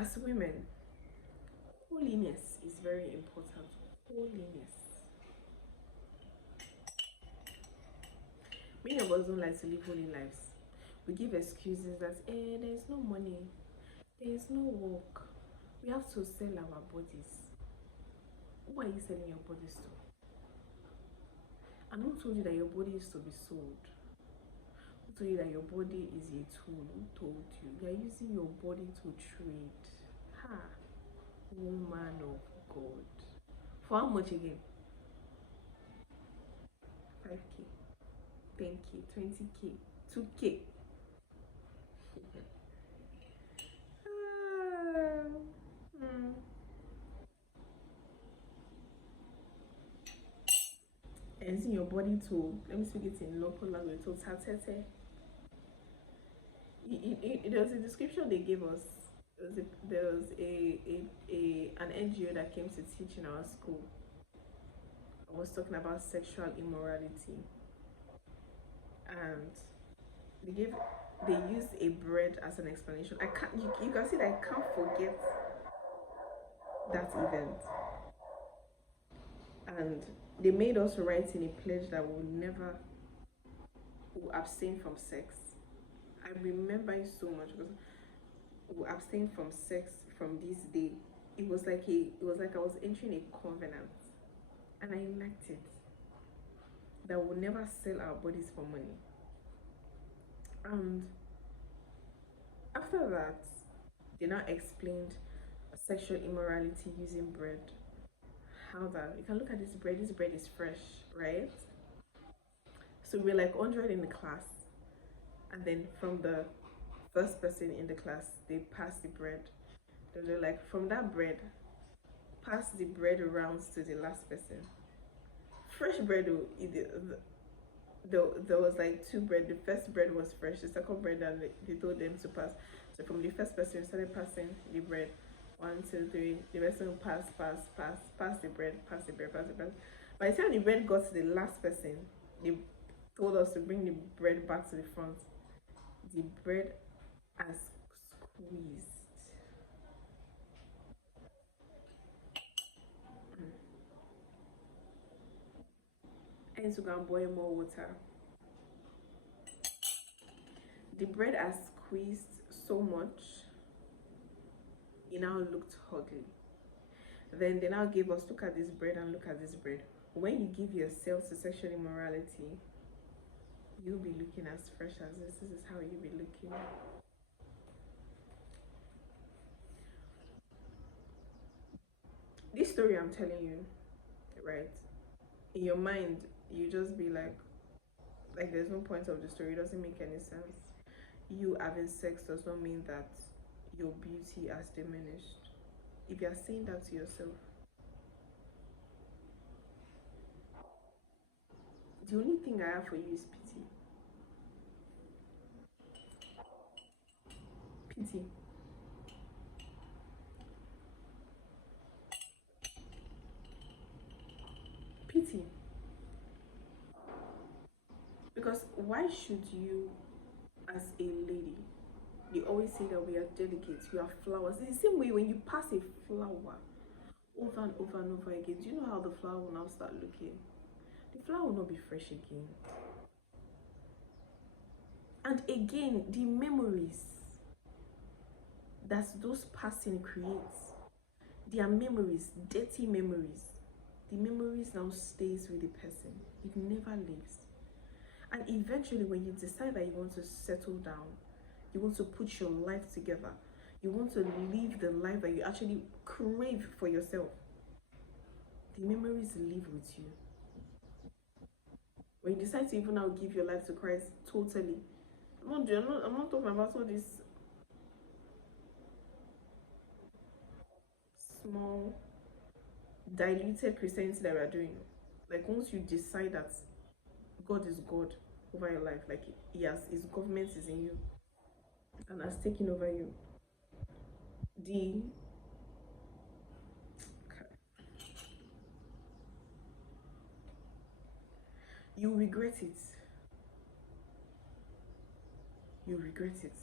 As women, holiness is very important. Holiness. Many of us don't like to live holy lives. We give excuses that there is no money, there is no work. We have to sell our bodies. Who are you selling your bodies to? And who told you that your body is to be sold? Who told you that your body is a tool? Who told you? You are using your body to trade. Ha! Woman of God. For how much again? 5K, 10K, 20K, 2K. And using your body to, let me speak it in local language, to tatete. There was a description they gave us. There was an NGO that came to teach in our school. I was talking about sexual immorality, and they used a bread as an explanation. I can't. You can see that I can't forget that event, and they made us write in a pledge that we will abstain from sex. I remember it so much because we abstain from sex from this day. It was like I was entering a covenant, and I liked it. That we'll never sell our bodies for money. And after that, they now explained sexual immorality using bread. How that you can look at this bread is fresh, right? So we're like 100 in the class, and then from the first person in the class, they pass the bread. They're like, from that bread, pass the bread around to the last person. Fresh bread, there was like two bread. The first bread was fresh, the second bread that they told them to pass. So from the first person, we started passing the bread. 1, 2, 3. The person will pass the bread, pass the bread, pass the bread. By the time the bread got to the last person, they told us to bring the bread back to the front. The bread has squeezed. I need to go and boil more water. The bread has squeezed so much, it now looked ugly. Then they now gave us, look at this bread and look at this bread. When you give yourself to sexual immorality, you'll be looking as fresh as this. This is how you'll be looking. This story I'm telling you, right? In your mind, you just be like there's no point of the story, it doesn't make any sense. You having sex does not mean that your beauty has diminished. If you are saying that to yourself, the only thing I have for you is pity. Pity. Pity. Because why should you, as a lady, they always say that we are delicate, we are flowers. It's the same way when you pass a flower over and over and over again, do you know how the flower will now start looking? The flower will not be fresh again. And again, the memories that those passing creates, they are memories, dirty memories. The memories now stays with the person. It never leaves. And eventually, when you decide that you want to settle down, you want to put your life together, you want to live the life that you actually crave for yourself, the memories live with you. When you decide to even now give your life to Christ totally, I'm not talking about all this small diluted Christianity that we are doing. Like once you decide that God is God over your life, like his government is in you and has taken over you, you regret it. You regret it.